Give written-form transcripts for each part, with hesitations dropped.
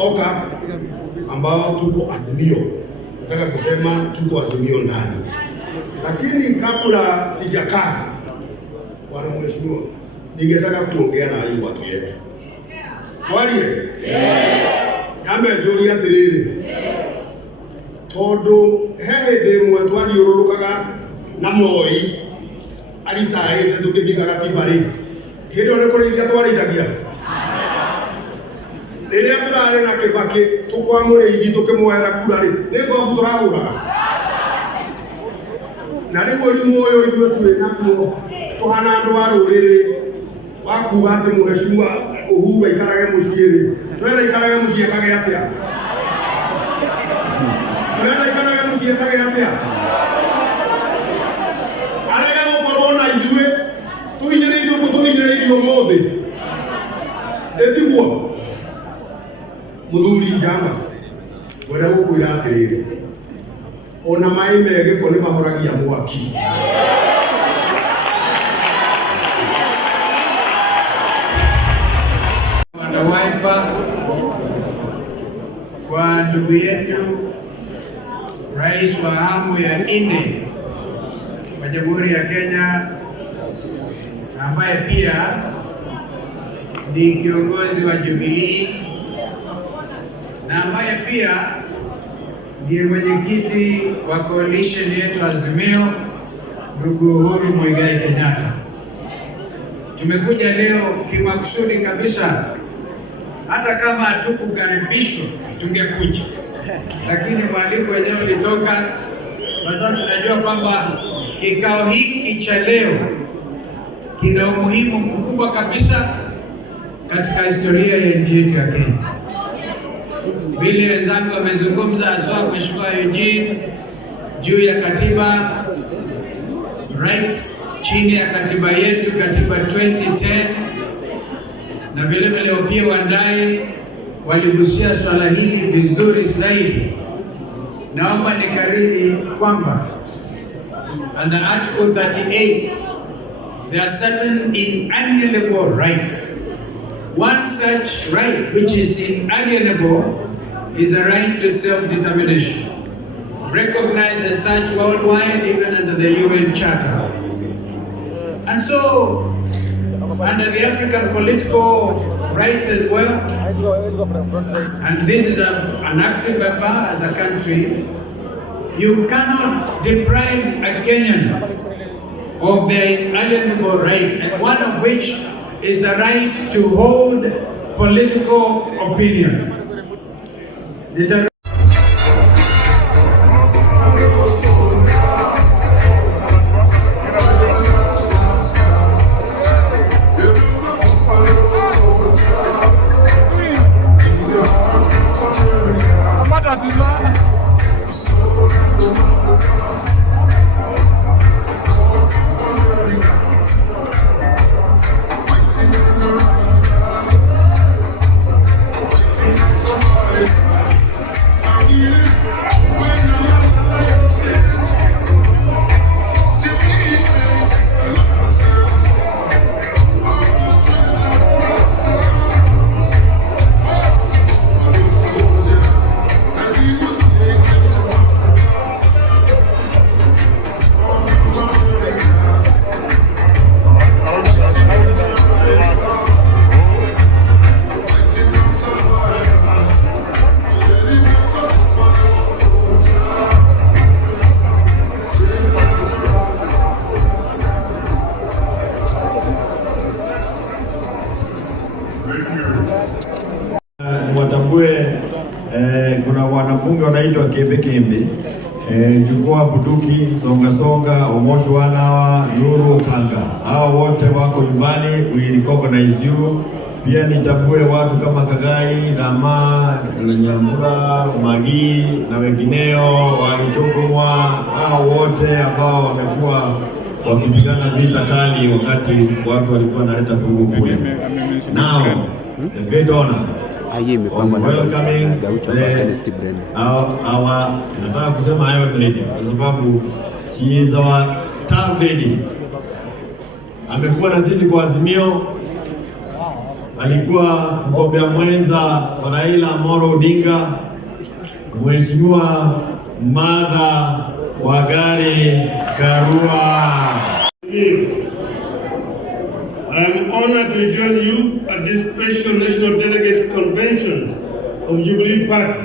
oka ambao tuko Azimio. Nataka kusema tuko Azimio ndani. Lakini kabla sijakaa, Bwana Mheshimiwa, ningetaka kuongea na hii watu yetu. Walie? Kama joli atiriri. Todo hede mwetu aliururukaga na Moi alitaite tukifika Katibari. Hilo ndio kuliingia twalitagia. Ile aturare na Kibaki tukwamure igi tukimwera kurari. Niko futurahura. Na rĩu ũrimũ ũyũ ithuĩ twĩ naguo tũhana andũ a rũrĩrĩ wakuga atĩ Mheshimiwa Uhuru aikarage mũciĩ-rĩ, tũrenda aikarage mũciĩ kage atĩa? Tũrenda aikarage mũciĩ kage atĩa? Arega gũkorwo na ithuĩ tũhinyĩrĩirio ũguo tũhinyĩrĩirio ũmũthĩ. Ĩtiguo mũthuri Njamba wenda gũkwĩra atĩrĩrĩ, ona mai mege ko ni mahoragia mwaki. Wanawaipa kwa ndugu yetu Rais wa awamu ya 4 wa Jamhuri ya Kenya, ambaye pia ni kiongozi wa Jubilee na ambaye pia ndiye mwenyekiti wa coalition yetu Azimio, ndugu Uhuru Muigai Kenyatta. Tumekuja leo kimakusudi kabisa, hata kama hatukukaribishwa tungekuja, lakini mwaliko wenyewe ulitoka. Sasa tunajua kwamba kikao hiki cha leo kina umuhimu mkubwa kabisa katika historia ya nchi yetu ya Kenya. Vile wenzangu wamezungumza, hasa Mheshimiwa Eugene juu ya katiba, rights chini ya katiba yetu, katiba 2010, na vile vile pia Wandayi waligusia swala hili vizuri zaidi. Naomba nikariri kwamba under Article 38 there are certain inalienable rights. One such right which is inalienable is a right to self-determination, recognized as such worldwide, even under the UN Charter. And so, under the African political rights as well, and this is an active member as a country, you cannot deprive a Kenyan of their inalienable right, and one of which is the right to hold political opinion. Kuna wanabunge wanaitwa Kembe, Jukoa Buduki, Songa, Omosho Wanawa, Nuru Kanga. Hao wote wako nyumbani, we recognize you. Pia nitambue watu kama Kagai, Rama, Nyambura, Magi na wengineo walichokomwa. Hao wote ambao wamekuwa wakipigana vita kali wakati watu walikuwa wanaleta furugu kule. Now, the great honor welcoming nataka kusema hayo lady kwa sababu she is our tough lady. Amekuwa na sisi kwa Azimio, alikuwa mgombea mwenza wa Raila Amolo Odinga, Mheshimiwa Mathare Karwa. I am honored to join you at this special National Delegate Convention of Jubilee Party,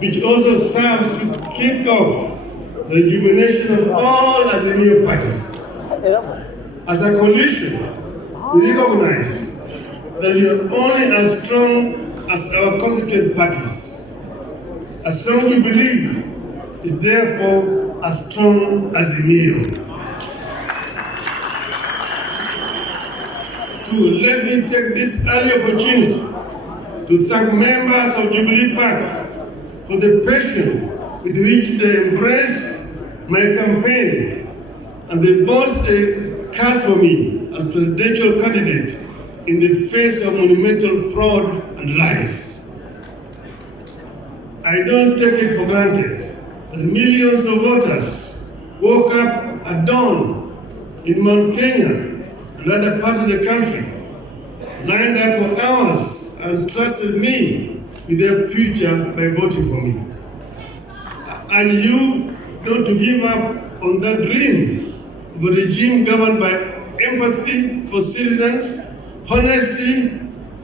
which also serves to kick off the rejuvenation of all Azimio parties. As a coalition, we recognize that we are only as strong as our constituent parties. A strong Jubilee is therefore as strong as Azimio. Let me take this early opportunity to thank members of Jubilee Party for the passion with which they embraced my campaign and they voted a cast for me as presidential candidate in the face of monumental fraud and lies. I don't take it for granted that millions of voters woke up at dawn in Mount Kenya and other parts of the country, lined up for hours and trusted me with their future by voting for me. And you not to give up on that dream of a regime governed by empathy for citizens, honesty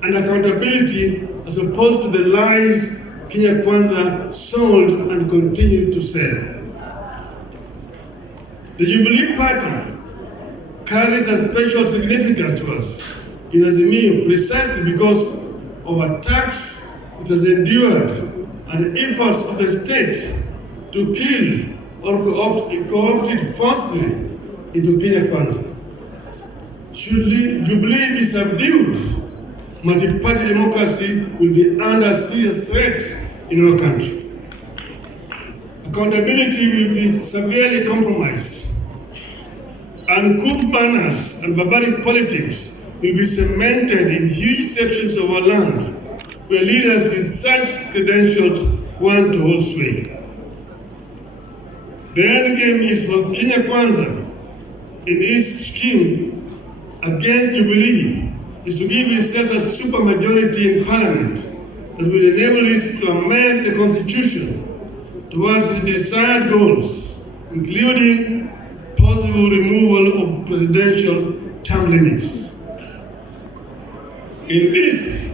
and accountability, as opposed to the lies Kenya Kwanza sold and continue to sell. The Jubilee Party carries a special significance to us in Azimio precisely because of attacks it has endured and efforts of the state to kill or co-opt it forcibly into Kenya Kwanza. Should Jubilee be subdued, multi-party democracy will be under serious threat in our country. Accountability will be severely compromised. Uncouth banners and barbaric politics will be cemented in huge sections of our land where leaders with such credentials want to hold sway. The end game is for Kenya Kwanza in its scheme against Jubilee is to give itself a supermajority in parliament that will enable it to amend the constitution towards its desired goals, including possible removal of presidential term limits. In this,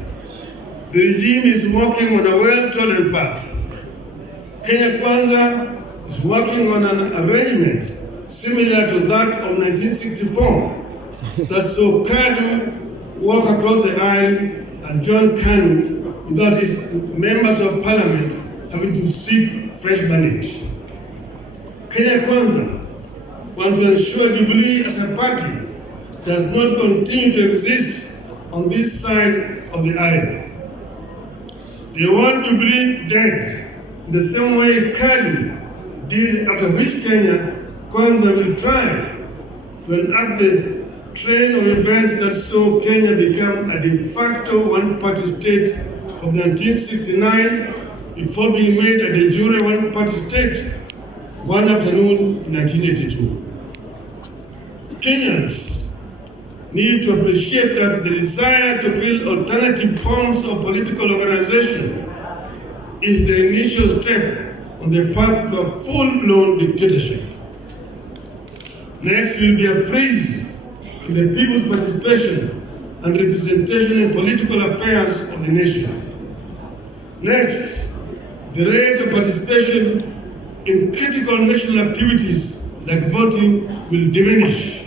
the regime is working on a well-trodden path. Kenya Kwanza is working on an arrangement similar to that of 1964 that saw Kadu walk across the aisle and John Kanu without his members of parliament having to seek fresh mandate. Kenya Kwanza want to ensure Jubilee as a party does not continue to exist on this side of the aisle. They want Jubilee dead in the same way Kadu did, after which Kenya Kwanza will try to enact the train of events that saw Kenya become a de facto one-party state from 1969 before being made a de jure one-party state one afternoon in 1982. Kenyans need to appreciate that the desire to build alternative forms of political organization is the initial step on the path to a full-blown dictatorship. Next will be a freeze in the people's participation and representation in political affairs of the nation. Next, the rate of participation in critical national activities like voting will diminish.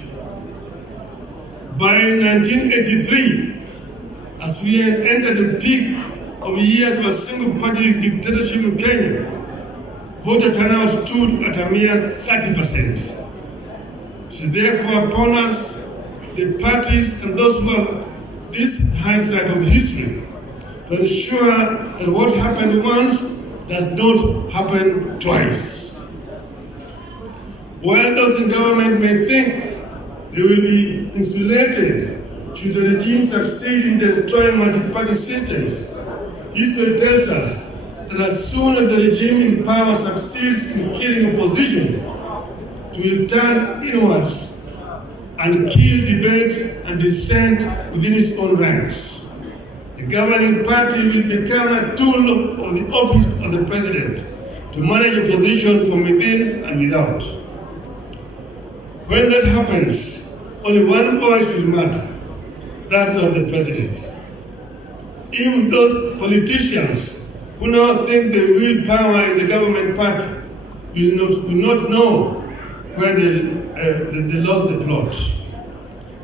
By 1983, as we had entered the peak of years of a single-party dictatorship in Kenya, voter turnout stood at a mere 30%. It is therefore upon us, the parties and those who have this hindsight of history, to ensure that what happened once does not happen twice. While those in government may think they will be insulated should the regime succeed in destroying multi-party systems, history tells us that as soon as the regime in power succeeds in killing opposition, it will turn inwards and kill debate and dissent within its own ranks. governing party will become a tool of the office of the president to manage opposition from within and without. When that happens, only one voice will matter, that of the president. Even those politicians who now think they wield power in the government party will not know where they lost the plot.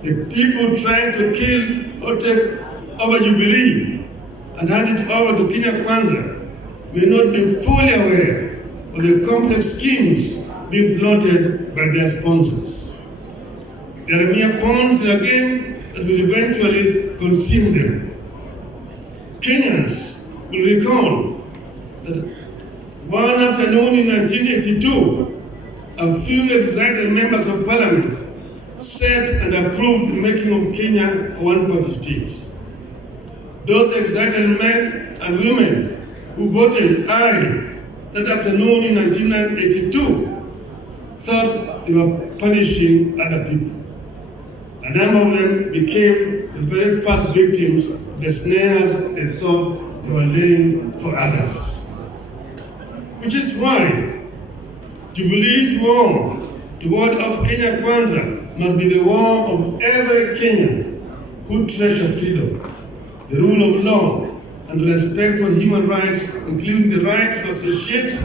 The people trying to kill or take over Jubilee and hand it over to Kenya Kwanza may not be fully aware of the complex schemes being plotted by their sponsors. They are mere pawns in a game that will eventually consume them. Kenyans will recall that one afternoon in 1982, a few excited members of parliament set and approved the making of Kenya a one-party state. Those excited men and women who voted aye that afternoon in 1982 thought they were punishing other people. A number of them became the very first victims of the snares they thought they were laying for others. Which is why Jubilee's war toward of Kenya Kwanza must be the war of every Kenyan who treasure freedom, the rule of law, and respect for human rights, including the right to associate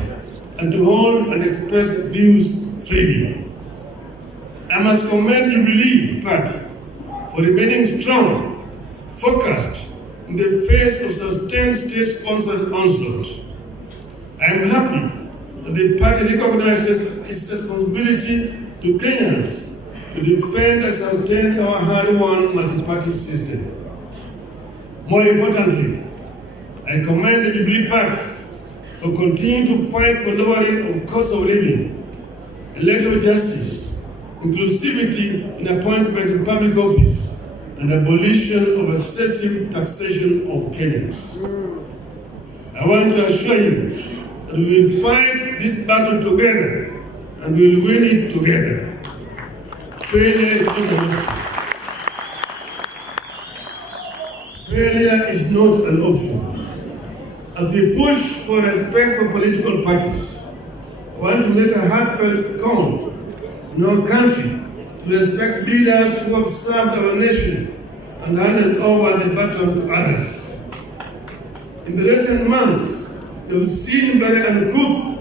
and to hold and express views freely. I must commend Jubilee Party for remaining strong, focused in the face of sustained state-sponsored onslaught. I am happy that the party recognizes its responsibility to Kenyans to defend and sustain our hard-won multi-party system. More importantly, I commend the Jubilee Party for continuing to fight for lowering of cost of living, electoral justice, inclusivity in appointment in public office, and abolition of excessive taxation of Kenyans. I want to assure you that we will fight this battle together and we will win it together. Failure is not an option. Failure is not an option. As we push for respect for political parties, I want to make a heartfelt call in our country to respect leaders who have served our nation and handed over the baton to others. In the recent months, we have seen very uncouth,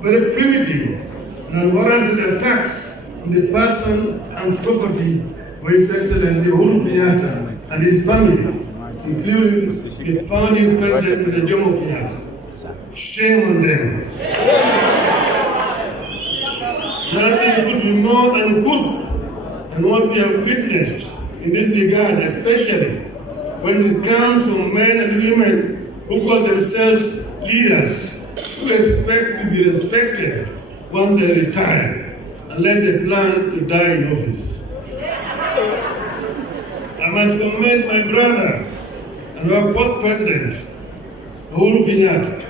very primitive, and unwarranted attacks on the person and property of His Excellency Uhuru Kenyatta and his family, including the founding president, Mr. Jomo Kenyatta. Shame on them. Nothing could be more uncouth than what we have witnessed in this regard, especially when it comes from men and women who call themselves leaders, who expect to be respected when they retire, unless they plan to die in office. I must commend my brother and our fourth president, Uhuru Kenyatta,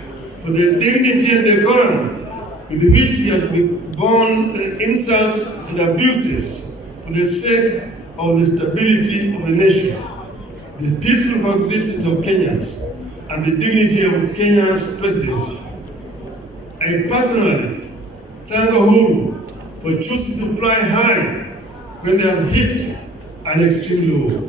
for the dignity and decorum with which he has borne the insults and abuses for the sake of the stability of the nation, the peaceful coexistence of Kenyans, and the dignity of Kenya's presidency. I personally thank Uhuru for choosing to fly high when they have hit an extreme low.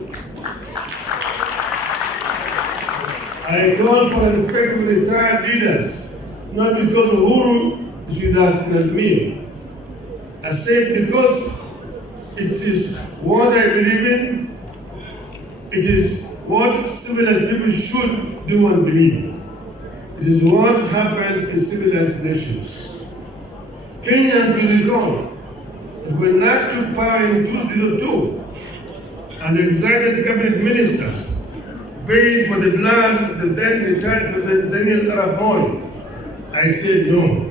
I call for respect to retired leaders, not because Uhuru is with us as me. I said because it is what I believe in, it is what civilized people should do and believe. It is what happened in civilized nations. Kenyans will recall that when NAC took power in 2002 and excited cabinet ministers paid for the blood of the then retired President Daniel Arap Moi, I said no.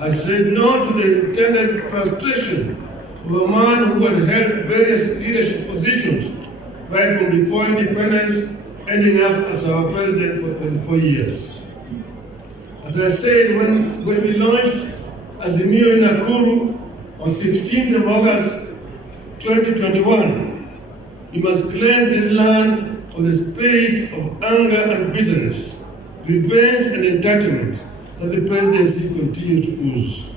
I said no to the intended frustration of a man who had held various leadership positions right from before independence, ending up as our president for 24 years. As I said when we launched Azimio in Nakuru on 16th of August 2021, we must claim this land for of the spirit of anger and bitterness, revenge and entitlement that the presidency continues to ooze.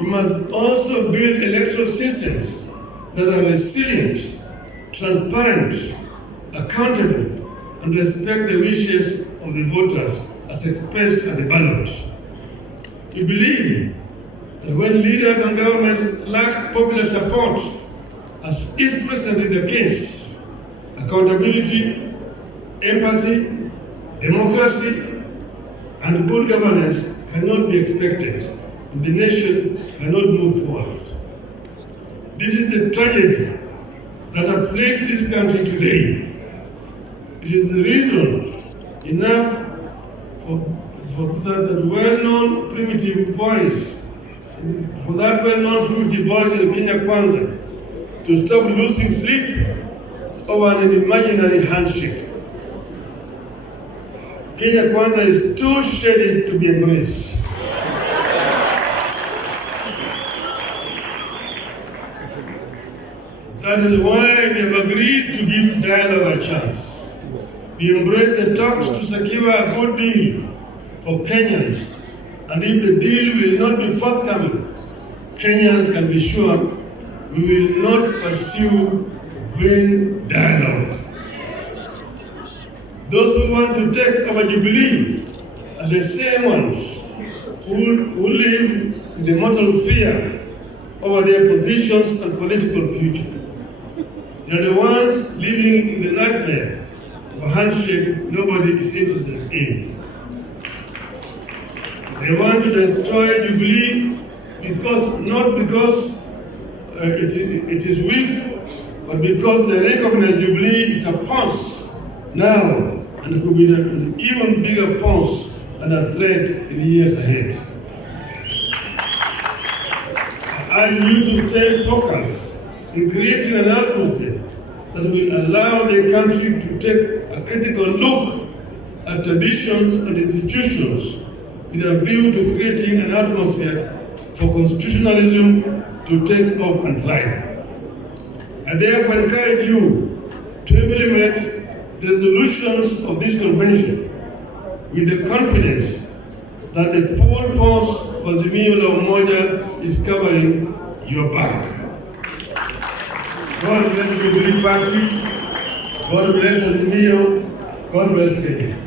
We must also build electoral systems that are resilient, transparent, accountable, and respect the wishes of the voters as expressed at the ballot. We believe that when leaders and governments lack popular support, as is presently the case, accountability, empathy, democracy, and good governance cannot be expected, and the nation cannot move forward. This is the tragedy that afflicts this country today. It is the reason enough for that well-known primitive voice, in the Kenya Kwanza, to stop losing sleep over an imaginary handshake. Kenya Kwanza is too shady to be embraced. That is why we have agreed to give dialogue a chance. We embrace the talks to secure a good deal for Kenyans, and if the deal will not be forthcoming, Kenyans can be sure we will not pursue vain dialogue. Those who want to take over Jubilee are the same ones who live in the mortal fear over their positions and political future. They are the ones living in the nightmare of a handshake nobody is interested in. They want to destroy Jubilee not because it is weak, but because they recognize Jubilee is a force now, and it could be an even bigger force and a threat in the years ahead. I urge you to stay focused in creating an atmosphere that will allow the country to take a critical look at traditions and institutions with a view to creating an atmosphere for constitutionalism to take off and thrive. I therefore encourage you to implement the solutions of this convention with the confidence that the full force of Azimio la Umoja is covering your back. God bless the Jubilee Party. God bless Azimio. God bless Kenya.